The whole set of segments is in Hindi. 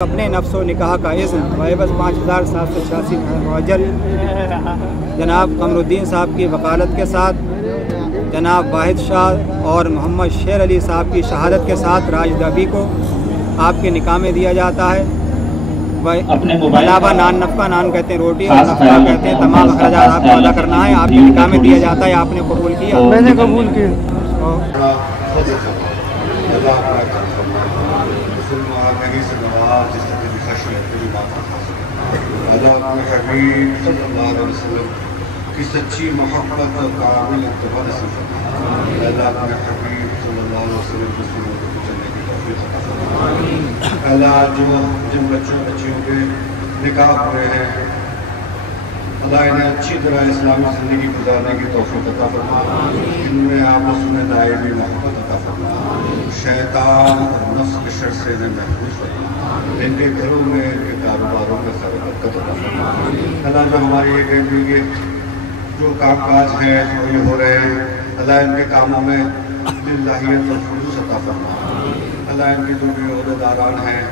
अपने नफ्सो निकाह का इज़्न वैबस 5786 मुअज्जल जनाब कमरुद्दीन साहब की वकालत के साथ जनाब वाहिद शाह और मोहम्मद शेर अली साहब की शहादत के साथ राजदबी को आपके निकाह में दिया जाता है। अलावा नान नफ़का नान कहते हैं रोटी और नफ़का कहते हैं तमाम अखराजात आपको अदा करना है। आपके निकाह में दिया जाता है। आपने कबूल किया? मैंने कबूल किया। की सच्ची मोहब्बत और कामिल इत्तिबा नसीब फरमाए। अल्लाह अपने हबीब सल्लल्लाहु अलैहि वसल्लम की सुन्नत को चलने की तौफीक अता फरमाए। अल्लाह जिन बच्चों बच्चियों के निकाह हुए हैं अल्लाह इन्हें अच्छी तरह इस्लामी ज़िंदगी गुजारने की तौफीक अता फरमाए। इनमें आपस में दायमी मोहब्बत अता फरमाए। शैतान और नफ्स के शर से इन्हें महफूज फरमाए। इनके घरों में इनके कारोबारों में खैर बरकत अता फरमाए। अल्लाह जो हमारी ये फैमिली के जो कामकाज हैं वो ये हो रहे हैं अल्लाह इनके कामों में लिल्लाहियत और खुलूस अता फरमाए। अल्लाह इनके जो भी ओहदेदारान हैं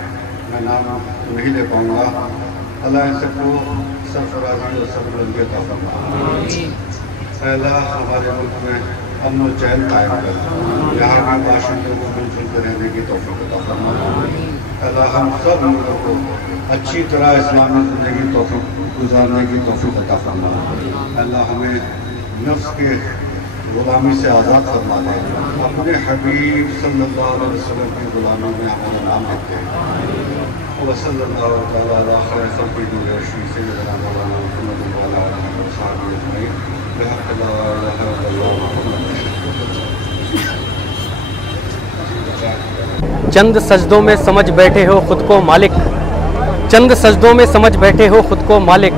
मैं नाम तो नहीं ले पाऊँगा अल्लाह इन सबको सरफराजी और सरबुलंदी अता फरमाए। अल्लाह हमारे मुल्क में अमन और चैन कायम कर यहाँ के बाशिंदों को मिलजुल कर रहने की तौफीक अता फरमाए। अल्लाह हम सब लोगों को अच्छी तरह इस्लामी ज़िंदगी तौफीक गुजारने की तौफीक अता फरमाए। अल्लाह हमें नफ्स के ग़ुलामी से आज़ाद फरमा दे। अपने हबीब सल्लल्लाहु अलैहि वसल्लम की ग़ुलामी में हमारा नाम लिखते हैं। वसल्लल्लाहु तआला अला खैर ख़ल्क़िही सय्यिदना मौलाना मुहम्मद व अला आलिहि व सहाबिहि अजमईन बिहक़्क़ि ला इलाहा इल्लल्लाह मुहम्मद। चंद सजदों में समझ बैठे हो खुद को मालिक, चंद सजदों में समझ बैठे हो खुद को मालिक,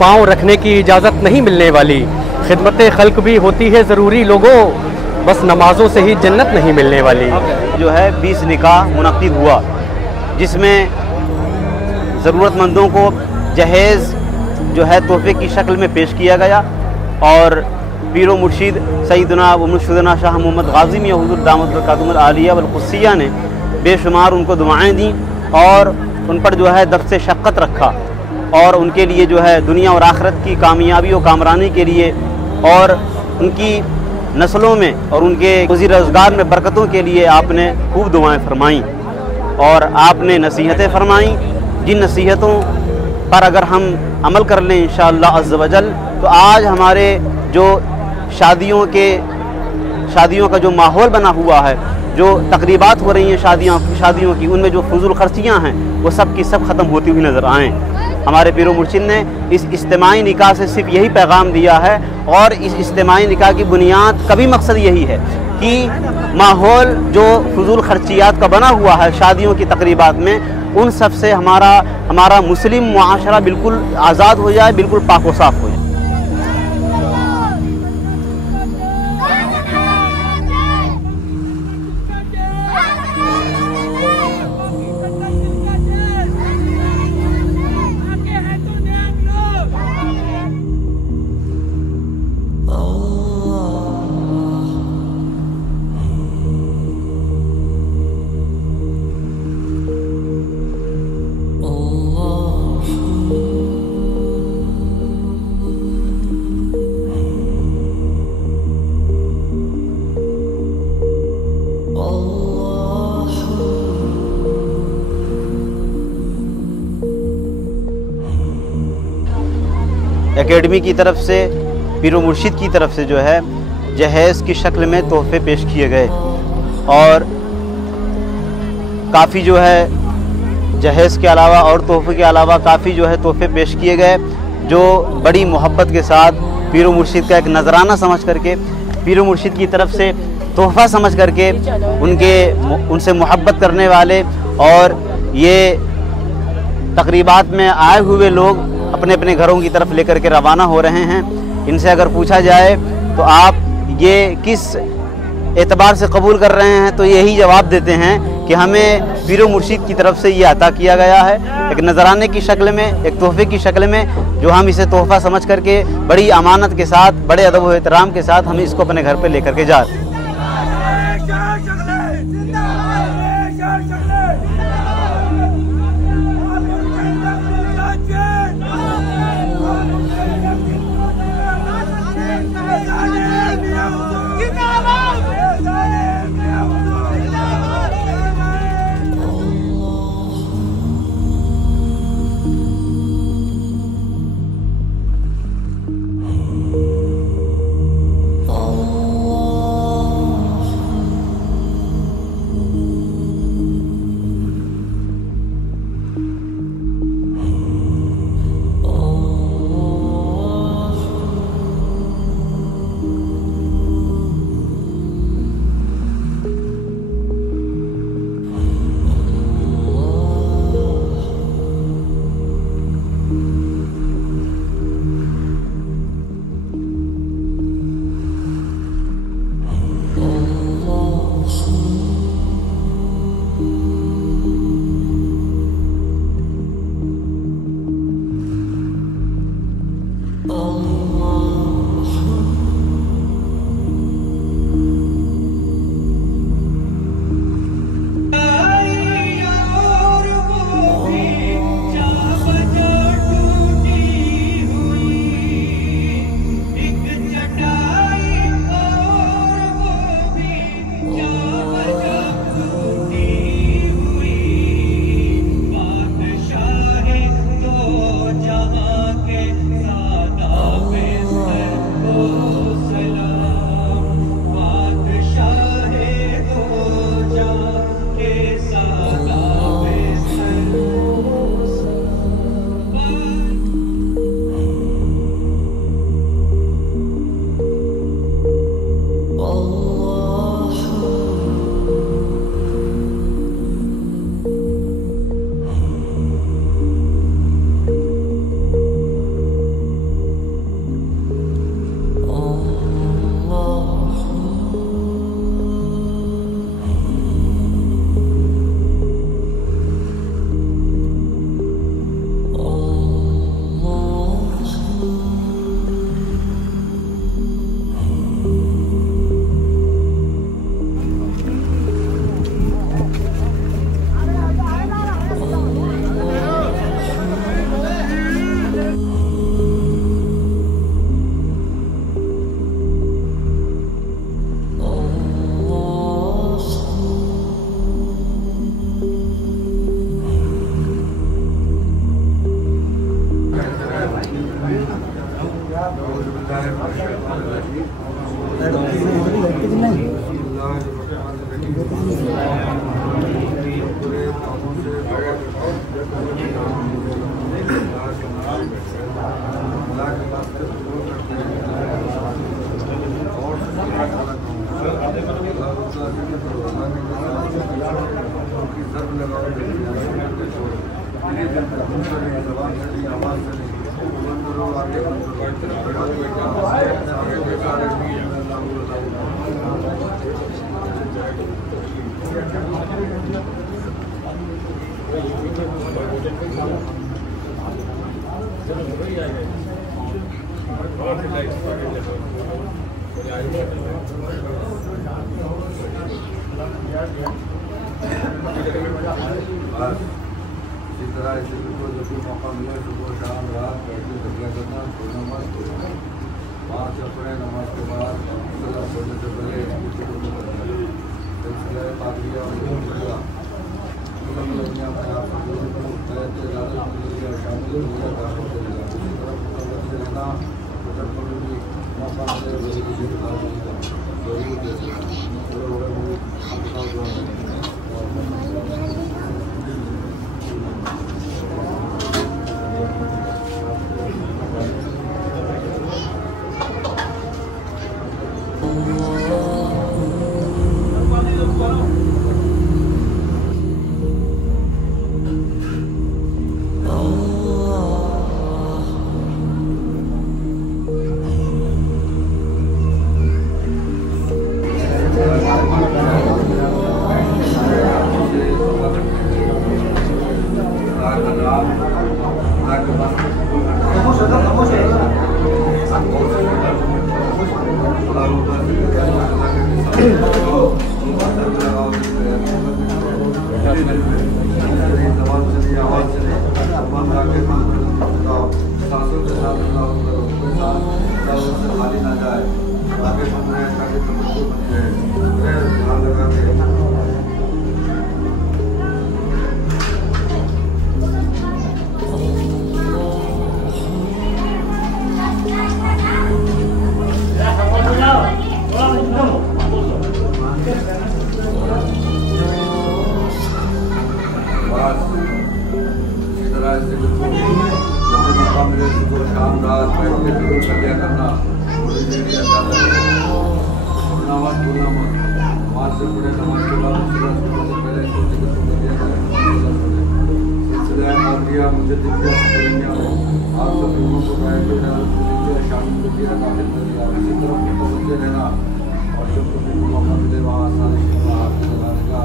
पाँव रखने की इजाज़त नहीं मिलने वाली, खिदमत खल्क भी होती है ज़रूरी लोगों, बस नमाज़ों से ही जन्नत नहीं मिलने वाली। जो है 20 निकाह मुनक़्क़िद हुआ जिसमें ज़रूरतमंदों को जहेज़ जो है तोहफ़े की शक्ल में पेश किया गया और पीरो मुर्शिद सैयदना व मुर्शिदना शाह मोहम्मद गाज़ी मियां हुज़ूर दामत बरकातुहुल आलिया वल क़ुद्सिया ने बेशुमार उनको दुआएँ दी और उन पर जो है दफ्ते शक़्क़त रखा और उनके लिए जो है दुनिया और आखिरत की कामयाबी और कामरानी के लिए और उनकी नस्लों में और उनके रोज़ी रोज़गार में बरकतों के लिए आपने खूब दुआएँ फरमाईं और आपने नसीहतें फरमाईं, जिन नसीहतों पर अगर हम अमल कर लें इंशाअल्लाह अज़्ज़ व जल तो आज हमारे जो शादियों का जो माहौल बना हुआ है, जो तकरीबात हो रही हैं शादियों की, उनमें जो फजूल खर्चियाँ हैं वो सब की सब ख़त्म होती हुई नज़र आएँ। हमारे पीरो मुर्शिद ने इस इज्तिमाई निकाह से सिर्फ यही पैगाम दिया है और इस इज्तिमाई निकाह की बुनियाद का भी मकसद यही है कि माहौल जो फजूल खर्चियात का बना हुआ है शादियों की तकरीबात में, उन सब से हमारा मुस्लिम मुआशरा बिल्कुल आज़ाद हो जाए, बिल्कुल पाक व साफ़ हो जाए। एकेडमी की तरफ से पीरो मुर्शिद की तरफ से जो है जहेज़ की शक्ल में तोहफ़े पेश किए गए और काफ़ी जो है जहेज़ के अलावा और तोहफ़े के अलावा काफ़ी जो है तोहफ़े पेश किए गए जो बड़ी मोहब्बत के साथ पीरो मुर्शिद का एक नजराना समझ करके, पीरो मुर्शिद की तरफ से तोहफ़ा समझ करके उनसे मोहब्बत करने वाले और ये तकरीबात में आए हुए लोग अपने अपने घरों की तरफ लेकर के रवाना हो रहे हैं। इनसे अगर पूछा जाए तो आप ये किस एतबार से कबूल कर रहे हैं तो यही जवाब देते हैं कि हमें पीरो मुर्शिद की तरफ से ये अता किया गया है एक नजराने की शक्ल में, एक तोहफ़े की शक्ल में, जो हम इसे तोहफ़ा समझ करके बड़ी अमानत के साथ, बड़े अदब व एहतराम के साथ हम इसको अपने घर पे लेकर के जा रहे हैं। इस तरह इसे जब भी मौका मिले सुबह शाम रात बैठ के तकला करना, सोना मत, 5 अपने नमाज के बाद सोने से पहले पादरिया और अपने आप शामिल रहना, मौका मिले खाली ना जाए, आगे बन रहे हैं ताकि तंबाकू बनी रहे, ध्यान लगा के शाम रात बैठ के जरूर कलिया करना, थोड़ी देर या ज़्यादा नमाज बोलना मत, नमाज से पढ़े, नमाज के बाद सूरज से पहले सोने के सुन दिया जाए, सिलसिला नाज़िया मुझे दिखा दुनिया में आप सब लोगों को बैठ के शामिल कर दिया, काफी मज़ेदार इसी तरह मुतवज्जे रहना और जब कभी मौका मिले वहाँ आसानी से हाथ लगाने का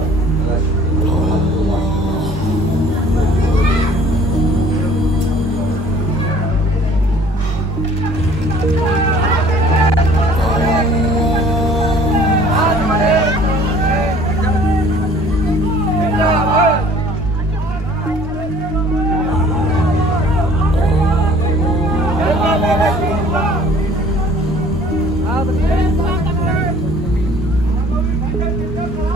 Thank you.